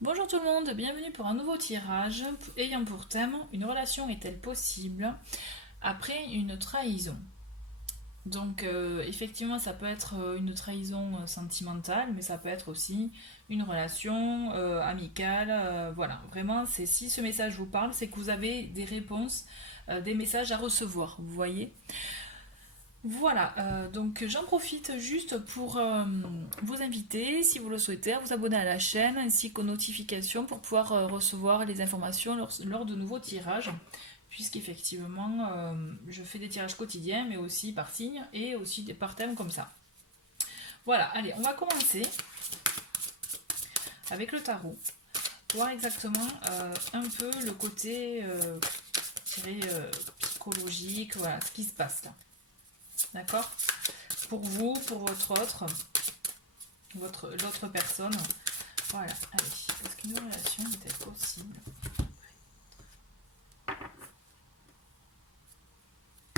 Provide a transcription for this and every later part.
Bonjour tout le monde, bienvenue pour un nouveau tirage ayant pour thème une relation est-elle possible après une trahison. Donc effectivement ça peut être une trahison sentimentale mais ça peut être aussi une relation amicale. Voilà, vraiment c'est si ce message vous parle c'est que vous avez des réponses, des messages à recevoir, vous voyez. Voilà, donc j'en profite juste pour vous inviter, si vous le souhaitez, à vous abonner à la chaîne ainsi qu'aux notifications pour pouvoir recevoir les informations lors de nouveaux tirages, puisqu'effectivement je fais des tirages quotidiens, mais aussi par signe et aussi par thème comme ça. Voilà, allez, on va commencer avec le tarot, voir exactement un peu le côté psychologique, voilà, ce qui se passe là. D'accord? Pour vous, pour l'autre personne. Voilà, allez. Est-ce qu'une relation est-elle possible?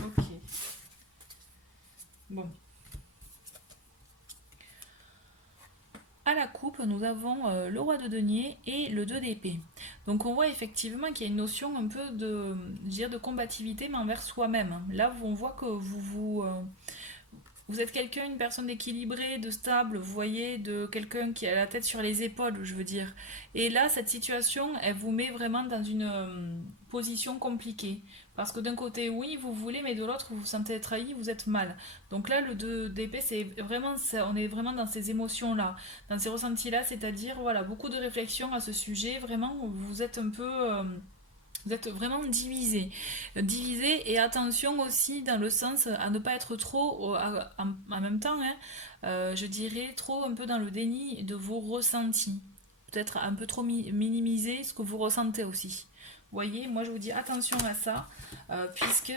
Ok. Bon. À la coupe, nous avons le roi de denier et le 2 d'épée. Donc on voit effectivement qu'il y a une notion un peu de, je dirais, de combativité, mais envers soi-même. Là, on voit que vous êtes quelqu'un, une personne équilibrée, de stable, vous voyez, de quelqu'un qui a la tête sur les épaules, je veux dire. Et là, cette situation, elle vous met vraiment dans une position compliquée. Parce que d'un côté, oui, vous voulez, mais de l'autre, vous vous sentez trahi, vous êtes mal. Donc là, le 2 d'épée, c'est vraiment, on est vraiment dans ces émotions-là, dans ces ressentis-là, c'est-à-dire, voilà, beaucoup de réflexions à ce sujet. Vraiment, vous êtes un peu. Vous êtes vraiment divisé. Divisé et attention aussi dans le sens à ne pas être trop en même temps, hein, je dirais trop un peu dans le déni de vos ressentis. Peut-être un peu trop minimiser ce que vous ressentez aussi. Vous voyez, moi je vous dis attention à ça, puisque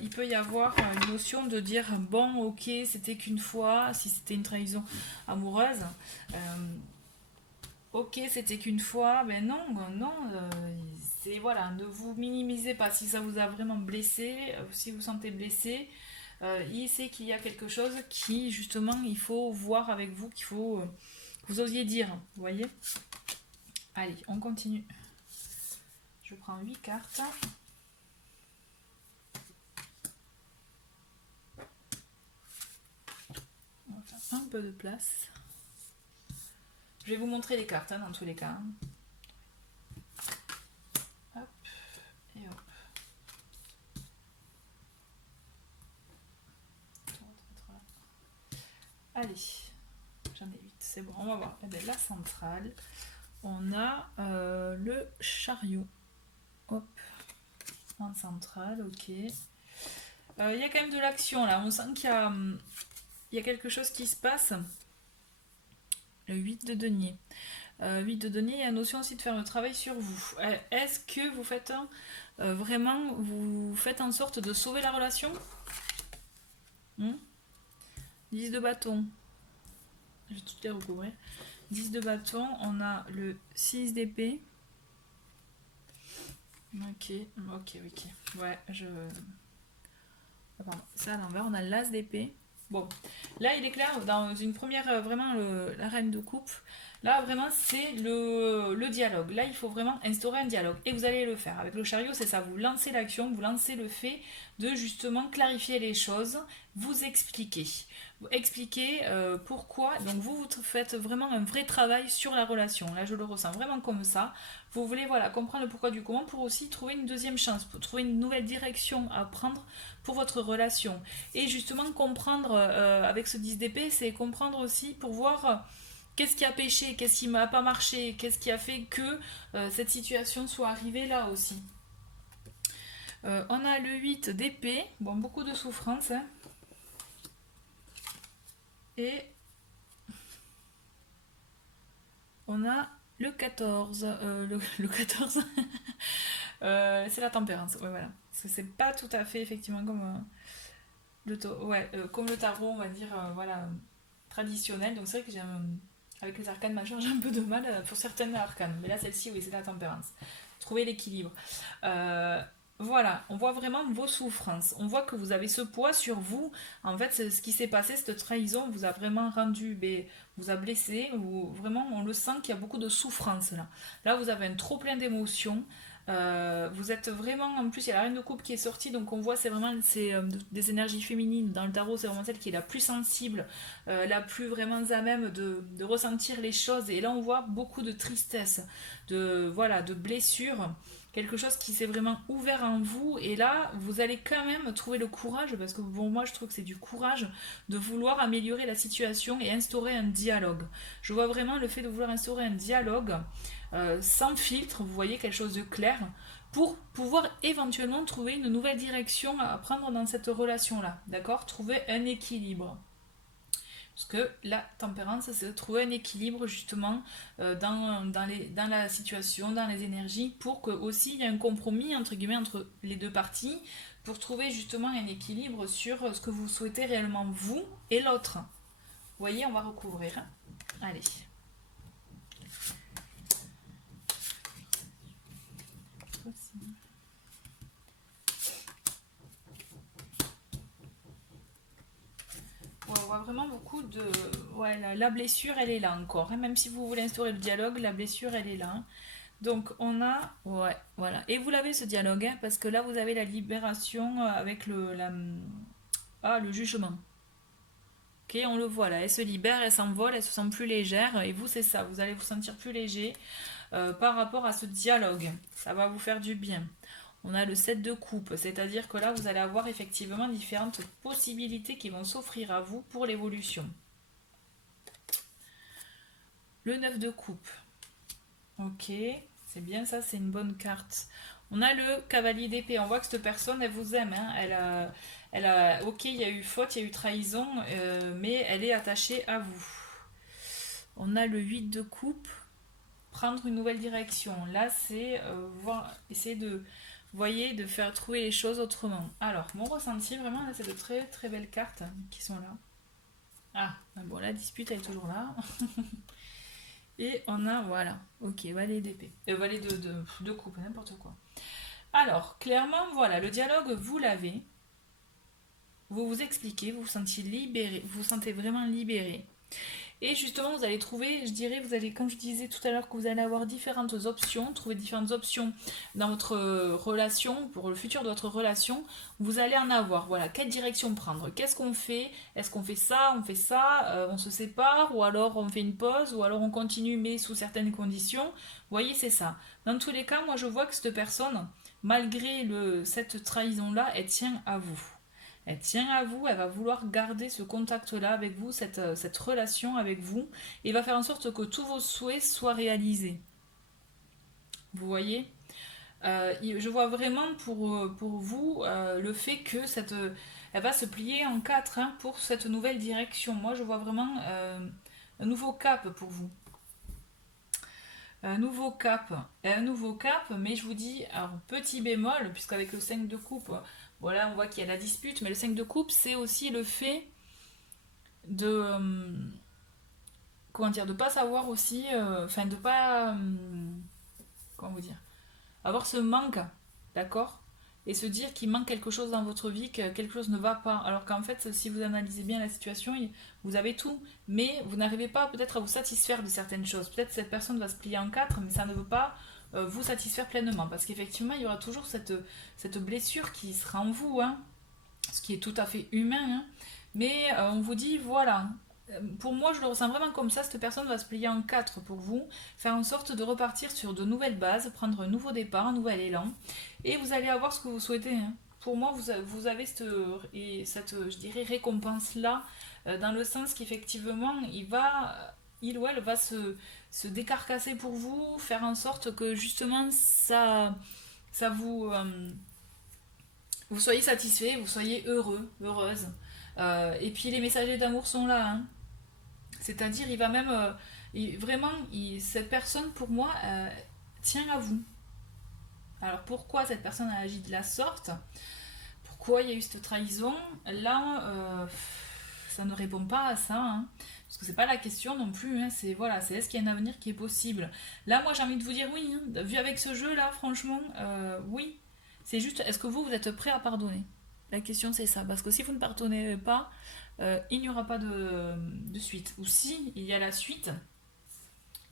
il peut y avoir une notion de dire bon ok c'était qu'une fois, si c'était une trahison amoureuse, euh, ok, c'était qu'une fois, ben non, non, c'est voilà, ne vous minimisez pas si ça vous a vraiment blessé, si vous sentez blessé, il sait qu'il y a quelque chose qui justement il faut voir avec vous, qu'il faut que vous osiez dire, vous voyez. Allez, on continue. Je prends 8 cartes. On va faire un peu de place. Je vais vous montrer les cartes hein, dans tous les cas. Hop et hop. Allez, j'en ai 8, c'est bon, on va voir. Eh bien, la centrale, on a le chariot. Hop, en centrale, ok. Il y a quand même de l'action là, on sent qu'il y a quelque chose qui se passe. Le 8 de denier. 8 de denier, il y a la notion aussi de faire le travail sur vous. Est-ce que vous faites vraiment, vous faites en sorte de sauver la relation? 10 de bâton. Je vais toutes les recouvrir. 10 de bâton, on a le 6 d'épée. Ok, ok, ok. Ouais, pardon, ça à l'envers, on a l'as d'épée. Bon, là il est clair, dans une première, vraiment la reine de coupe, là vraiment c'est le dialogue. Là il faut vraiment instaurer un dialogue et vous allez le faire. Avec le chariot, c'est ça, vous lancez l'action, vous lancez le fait de justement clarifier les choses, vous expliquer. Vous expliquer pourquoi, donc vous faites vraiment un vrai travail sur la relation. Là je le ressens vraiment comme ça. Vous voulez voilà, comprendre le pourquoi du comment pour aussi trouver une deuxième chance, pour trouver une nouvelle direction à prendre pour votre relation. Et justement, comprendre avec ce 10 d'épée, c'est comprendre aussi pour voir qu'est-ce qui a péché, qu'est-ce qui m'a pas marché, qu'est-ce qui a fait que cette situation soit arrivée là aussi. On a le 8 d'épée, bon, beaucoup de souffrance. Hein. Et on a le 14. Le 14, c'est la tempérance. Ouais, voilà. Parce que c'est pas tout à fait effectivement comme comme le tarot, on va dire, voilà, traditionnel. Donc c'est vrai que avec les arcanes majeures, j'ai un peu de mal pour certaines arcanes. Mais là, celle-ci, oui, c'est la tempérance. Trouver l'équilibre. Euh, Voilà, on voit vraiment vos souffrances. On voit que vous avez ce poids sur vous. En fait, ce qui s'est passé, cette trahison vous a vraiment rendu, vous a blessé. Vraiment, on le sent qu'il y a beaucoup de souffrance là. Là, vous avez un trop plein d'émotions. Vous êtes vraiment, en plus, il y a la reine de coupe qui est sortie, donc on voit c'est des énergies féminines. Dans le tarot, c'est vraiment celle qui est la plus sensible, la plus vraiment à même de ressentir les choses. Et là, on voit beaucoup de tristesse, voilà, de blessures, quelque chose qui s'est vraiment ouvert en vous. Et là, vous allez quand même trouver le courage, parce que bon, moi, je trouve que c'est du courage de vouloir améliorer la situation et instaurer un dialogue. Je vois vraiment le fait de vouloir instaurer un dialogue sans filtre, vous voyez, quelque chose de clair, pour pouvoir éventuellement trouver une nouvelle direction à prendre dans cette relation-là, d'accord? Trouver un équilibre. Parce que la tempérance, c'est de trouver un équilibre justement dans la situation, dans les énergies, pour que aussi il y ait un compromis entre guillemets entre les deux parties, pour trouver justement un équilibre sur ce que vous souhaitez réellement vous et l'autre. Vous voyez, on va recouvrir. Allez. Ouais, on voit vraiment beaucoup de... Ouais, la blessure, elle est là encore, hein. Même si vous voulez instaurer le dialogue, la blessure, elle est là. Donc on a... Ouais, voilà. Et vous l'avez ce dialogue, hein, parce que là, vous avez la libération avec le jugement. Ok, on le voit là, elle se libère, elle s'envole, elle se sent plus légère. Et vous, c'est ça, vous allez vous sentir plus léger par rapport à ce dialogue. Ça va vous faire du bien. On a le 7 de coupe, c'est-à-dire que là, vous allez avoir effectivement différentes possibilités qui vont s'offrir à vous pour l'évolution. Le 9 de coupe. Ok, c'est bien ça, c'est une bonne carte. On a le cavalier d'épée. On voit que cette personne, elle vous aime, hein. Ok, il y a eu faute, il y a eu trahison, mais elle est attachée à vous. On a le 8 de coupe. Prendre une nouvelle direction. Là, c'est essayer de, vous voyez, de faire trouver les choses autrement. Alors, mon ressenti, vraiment, là, c'est de très très belles cartes qui sont là. Ah, bon, la dispute, elle est toujours là. Et on a, voilà, ok, valet d'épée. Valet de coupe, n'importe quoi. Alors, clairement, voilà, le dialogue, vous l'avez. Vous vous expliquez, vous vous sentez libéré, vous vous sentez vraiment libéré. Et justement, vous allez trouver, je dirais, vous allez, comme je disais tout à l'heure, que vous allez avoir différentes options, trouver différentes options dans votre relation, pour le futur de votre relation, vous allez en avoir. Voilà, quelle direction prendre? Qu'est-ce qu'on fait? Est-ce qu'on fait ça? On fait ça? On se sépare? Ou alors on fait une pause? Ou alors on continue mais sous certaines conditions? Vous voyez, c'est ça. Dans tous les cas, moi je vois que cette personne, malgré cette trahison-là, elle tient à vous. Elle tient à vous, elle va vouloir garder ce contact-là avec vous, cette relation avec vous, et va faire en sorte que tous vos souhaits soient réalisés. Vous voyez, je vois vraiment pour vous le fait que elle va se plier en quatre, hein, pour cette nouvelle direction. Moi, je vois vraiment un nouveau cap pour vous. Un nouveau cap, mais je vous dis, alors, petit bémol, puisqu'avec le 5 de coupe, voilà, on voit qu'il y a la dispute, mais le 5 de coupe, c'est aussi le fait de, comment dire, de pas savoir aussi, enfin, de pas, comment vous dire, avoir ce manque, d'accord? Et se dire qu'il manque quelque chose dans votre vie, que quelque chose ne va pas. Alors qu'en fait, si vous analysez bien la situation, vous avez tout, mais vous n'arrivez pas peut-être à vous satisfaire de certaines choses. Peut-être cette personne va se plier en quatre, mais ça ne veut pas vous satisfaire pleinement. Parce qu'effectivement, il y aura toujours cette blessure qui sera en vous, hein, ce qui est tout à fait humain. Hein. Mais on vous dit, voilà, pour moi, je le ressens vraiment comme ça. Cette personne va se plier en quatre pour vous, faire en sorte de repartir sur de nouvelles bases, prendre un nouveau départ, un nouvel élan, et vous allez avoir ce que vous souhaitez. Hein. Pour moi, vous avez cette, je dirais, récompense-là, dans le sens qu'effectivement, il ou elle va se décarcasser pour vous, faire en sorte que justement, ça vous soyez satisfait, vous soyez heureux, heureuse. Et puis les messagers d'amour sont là, hein. C'est-à-dire, il va même. Cette personne, pour moi, tient à vous. Alors, pourquoi cette personne a agi de la sorte? Pourquoi il y a eu cette trahison? Là, ça ne répond pas à ça, hein. Parce que c'est pas la question non plus, hein. C'est voilà, c'est est-ce qu'il y a un avenir qui est possible? Là, moi, j'ai envie de vous dire oui, hein. Vu avec ce jeu-là, franchement, oui. C'est juste, est-ce que vous êtes prêt à pardonner? La question c'est ça, parce que si vous ne pardonnez pas, il n'y aura pas de suite. Ou si il y a la suite,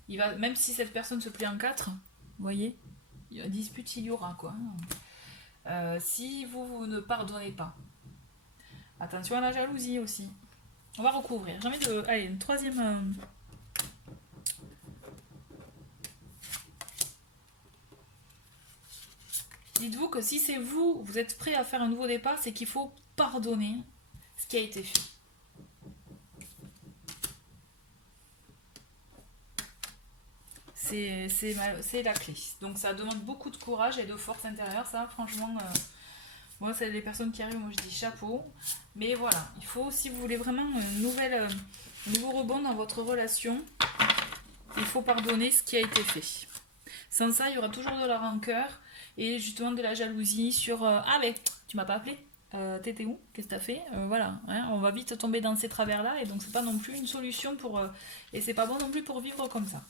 même si cette personne se plie en quatre, vous voyez, dispute il y aura quoi. Si vous ne pardonnez pas. Attention à la jalousie aussi. On va recouvrir. J'ai envie de... Allez, une troisième... Dites-vous que si c'est vous, vous êtes prêt à faire un nouveau départ, c'est qu'il faut pardonner ce qui a été fait. C'est la clé. Donc ça demande beaucoup de courage et de force intérieure. Ça, franchement, moi, c'est les personnes qui arrivent, moi je dis chapeau. Mais voilà, il faut, si vous voulez vraiment un nouveau rebond dans votre relation, il faut pardonner ce qui a été fait. Sans ça, il y aura toujours de la rancœur et justement de la jalousie sur ah mais tu m'as pas appelé, t'étais où, qu'est-ce que t'as fait, voilà, hein, on va vite tomber dans ces travers là et donc c'est pas non plus une solution pour et c'est pas bon non plus pour vivre comme ça.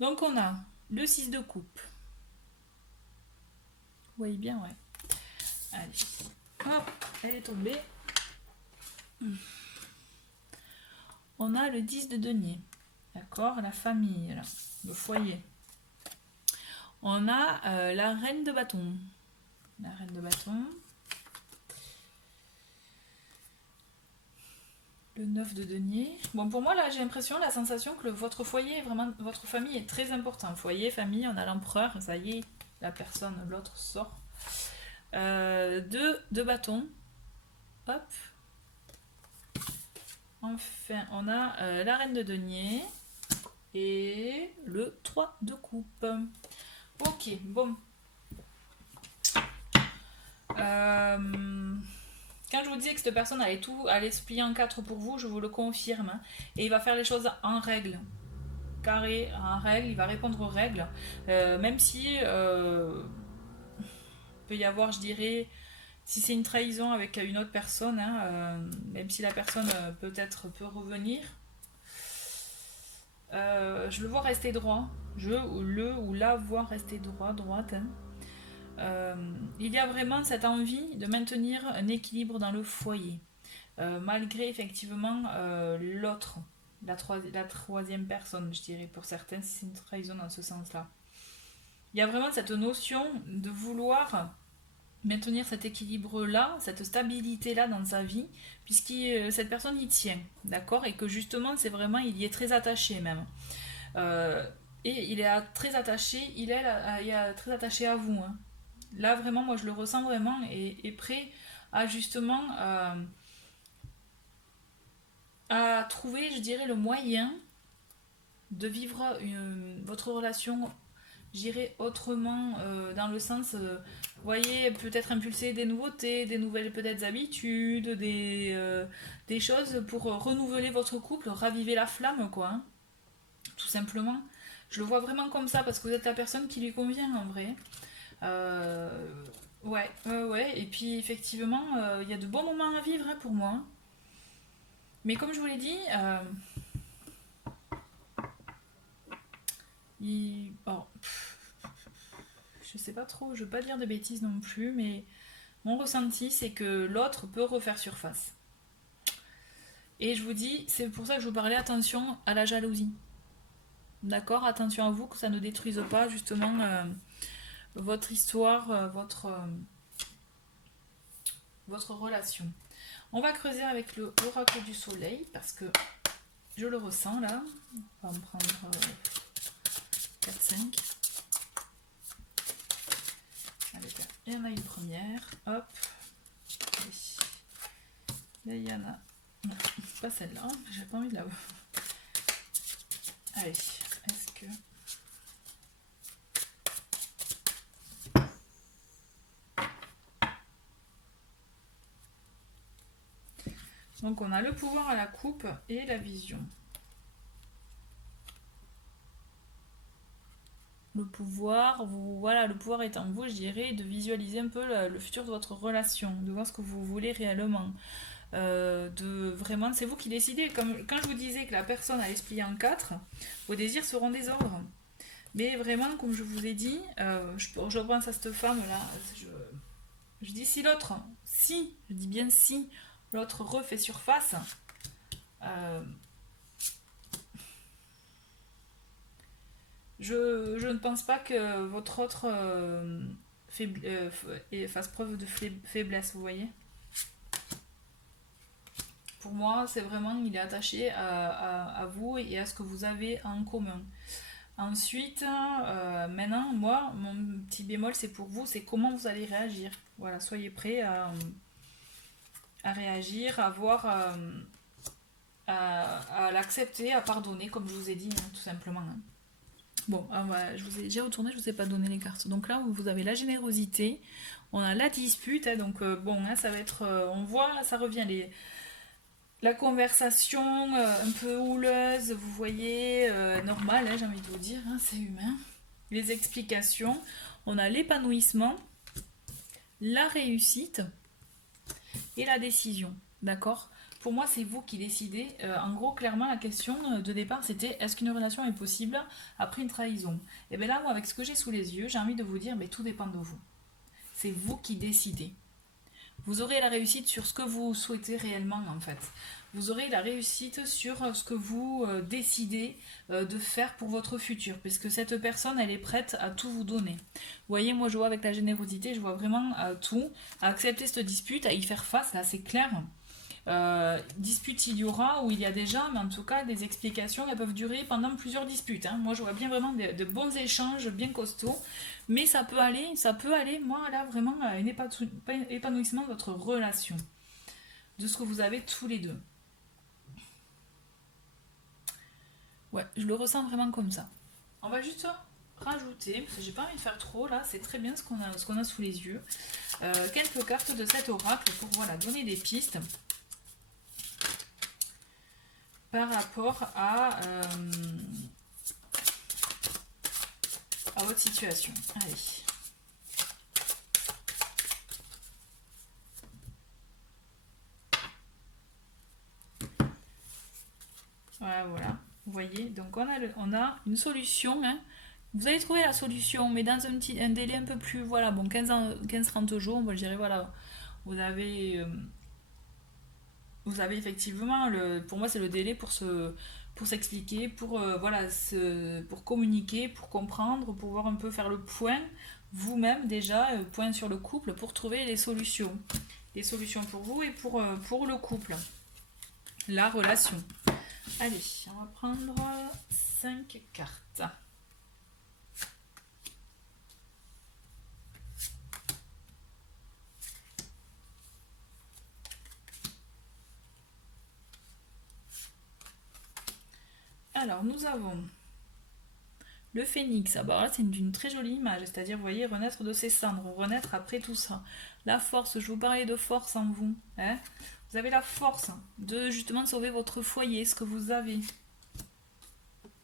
Donc on a le 6 de coupe, vous voyez bien, ouais, allez, hop, elle est tombée. On a le 10 de denier, d'accord, la famille là, le foyer. On a la reine de bâton. La reine de bâton. Le 9 de denier. Bon, pour moi, là, j'ai l'impression, la sensation que votre foyer, est vraiment, votre famille est très important. Foyer, famille, on a l'empereur, ça y est, la personne, l'autre sort. 2 de bâton. Hop. Enfin, on a la reine de denier. Et le 3 de coupe. Ok, bon. Quand je vous disais que cette personne allait se plier en quatre pour vous, je vous le confirme. Hein. Et il va faire les choses en règle. Carré, en règle, il va répondre aux règles. Même si peut y avoir, je dirais, si c'est une trahison avec une autre personne, hein, même si la personne peut-être peut revenir, je le vois rester droit. Ou la vois rester droite. Hein. Il y a vraiment cette envie de maintenir un équilibre dans le foyer, malgré effectivement l'autre, la troisième personne, je dirais, pour certains, c'est une trahison dans ce sens-là. Il y a vraiment cette notion de vouloir maintenir cet équilibre-là, cette stabilité-là dans sa vie, puisque cette personne y tient, d'accord, et que justement, c'est vraiment, il y est très attaché même. Et il est très attaché, il est très attaché à vous, hein. Là, vraiment, moi, je le ressens vraiment et prêt à justement à trouver, je dirais, le moyen de vivre votre relation, je dirais, autrement, dans le sens, vous voyez, peut-être impulser des nouveautés, des nouvelles peut-être habitudes, des choses pour renouveler votre couple, raviver la flamme, quoi, hein, tout simplement. Je le vois vraiment comme ça parce que vous êtes la personne qui lui convient en vrai. Euh, ouais. Et puis effectivement, il y a de bons moments à vivre hein, pour moi. Mais comme je vous l'ai dit, bon, je sais pas trop, je veux pas dire de bêtises non plus, mais mon ressenti c'est que l'autre peut refaire surface. Et je vous dis, c'est pour ça que je vous parlais attention à la jalousie. D'accord. Attention à vous, que ça ne détruise pas justement votre histoire, votre relation. On va creuser avec l'oracle du soleil parce que je le ressens là. On va en prendre 4-5. Allez, il y en a une première. Hop. Là, il y en a. Non, pas celle-là. J'ai pas envie de la voir. Allez, est-ce que. Donc on a le pouvoir à la coupe et la vision. Le pouvoir, voilà, le pouvoir est en vous, je dirais, de visualiser un peu le futur de votre relation, de voir ce que vous voulez réellement. De vraiment, c'est vous qui décidez. Comme quand je vous disais que la personne allait se plier en quatre, vos désirs seront des ordres. Mais vraiment, comme je vous ai dit, je pense à cette femme là. Je dis si, je dis bien si, l'autre refait surface, euh, je ne pense pas que votre autre fasse preuve de faiblesse, vous voyez. Pour moi, c'est vraiment, il est attaché à vous et à ce que vous avez en commun. Ensuite, maintenant, moi, mon petit bémol, c'est pour vous, c'est comment vous allez réagir. Voilà, soyez prêts à réagir, à voir, à l'accepter, à pardonner, comme je vous ai dit, hein, tout simplement. Hein. Bon, je vous ai déjà retourné, je vous ai pas donné les cartes. Donc là, vous avez la générosité, on a la dispute, hein, donc bon, hein, ça va être, on voit, ça revient la conversation un peu houleuse, vous voyez, normale, hein, j'ai envie de vous dire, hein, c'est humain. Les explications, on a l'épanouissement, la réussite et la décision, d'accord? Pour moi, c'est vous qui décidez. En gros, clairement, la question de départ, c'était est-ce qu'une relation est possible après une trahison? Et bien là, moi, avec ce que j'ai sous les yeux, j'ai envie de vous dire, mais tout dépend de vous. C'est vous qui décidez. Vous aurez la réussite sur ce que vous souhaitez réellement, en fait. Vous aurez la réussite sur ce que vous décidez de faire pour votre futur, puisque cette personne, elle est prête à tout vous donner. Vous voyez, moi, je vois avec la générosité, je vois vraiment tout, à accepter cette dispute, à y faire face, là, c'est clair. Dispute il y aura, ou il y a déjà, mais en tout cas, des explications, elles peuvent durer pendant plusieurs disputes. Hein. Moi, je vois bien vraiment de bons échanges, bien costauds, mais ça peut aller, moi, là, vraiment, à un épanouissement de votre relation, de ce que vous avez tous les deux. Ouais, je le ressens vraiment comme ça. On va juste rajouter, parce que j'ai pas envie de faire trop, là, c'est très bien ce qu'on a sous les yeux. Quelques cartes de cet oracle pour, voilà, donner des pistes par rapport à votre situation. Allez. Voilà. Vous voyez, donc on a une solution. Hein. Vous allez trouver la solution, mais dans un délai un peu plus, voilà, bon, 15-30 jours, moi je dirais, voilà, vous avez effectivement, pour moi c'est le délai pour s'expliquer, pour, voilà, pour communiquer, pour comprendre, pour pouvoir un peu faire le point, vous-même déjà, point sur le couple, pour trouver les solutions. Les solutions pour vous et pour le couple. La relation. Allez, on va prendre 5 cartes. Alors, nous avons le phénix. Alors là, c'est une très jolie image, c'est-à-dire, vous voyez, renaître de ses cendres, renaître après tout ça. La force, je vous parlais de force en vous. Hein. Vous avez la force de justement sauver votre foyer, ce que vous avez.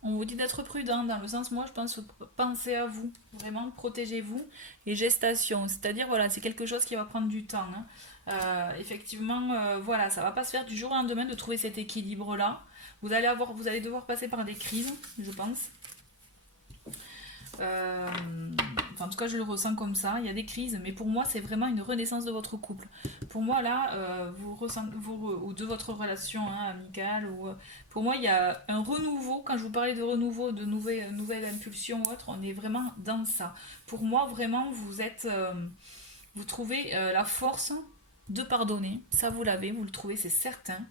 On vous dit d'être prudent, dans le sens, moi je pense, pensez à vous, vraiment protégez-vous. Et gestation, c'est-à-dire, voilà, c'est quelque chose qui va prendre du temps. Hein. Effectivement, voilà, ça va pas se faire du jour au lendemain de trouver cet équilibre-là. Vous allez devoir passer par des crises, je pense. Enfin, en tout cas, je le ressens comme ça. Il y a des crises, mais pour moi, c'est vraiment une renaissance de votre couple. Pour moi, là, ou de votre relation hein, amicale, pour moi, il y a un renouveau. Quand je vous parlais de renouveau, de nouvelles impulsions ou autre, on est vraiment dans ça. Pour moi, vraiment, vous trouvez la force de pardonner. Ça, vous l'avez, vous le trouvez, c'est certain.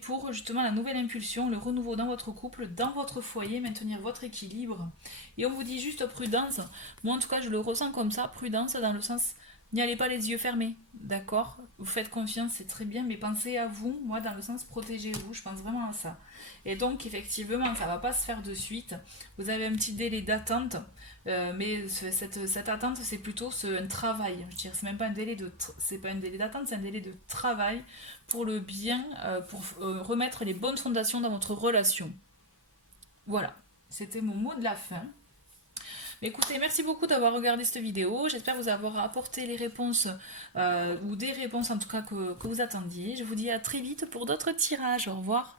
Pour justement la nouvelle impulsion, le renouveau dans votre couple, dans votre foyer, maintenir votre équilibre. Et on vous dit juste prudence. Moi en tout cas je le ressens comme ça, prudence dans le sens, n'y allez pas les yeux fermés, d'accord? Vous faites confiance, c'est très bien, mais pensez à vous, moi dans le sens protégez-vous, je pense vraiment à ça. Et donc effectivement ça va pas se faire de suite, vous avez un petit délai d'attente, mais cette attente c'est plutôt un travail, je dirais, c'est même pas c'est pas un délai d'attente, c'est un délai de travail pour le bien, pour remettre les bonnes fondations dans votre relation. Voilà, c'était mon mot de la fin. Mais écoutez, merci beaucoup d'avoir regardé cette vidéo. J'espère vous avoir apporté les réponses, ou des réponses en tout cas que vous attendiez. Je vous dis à très vite pour d'autres tirages. Au revoir.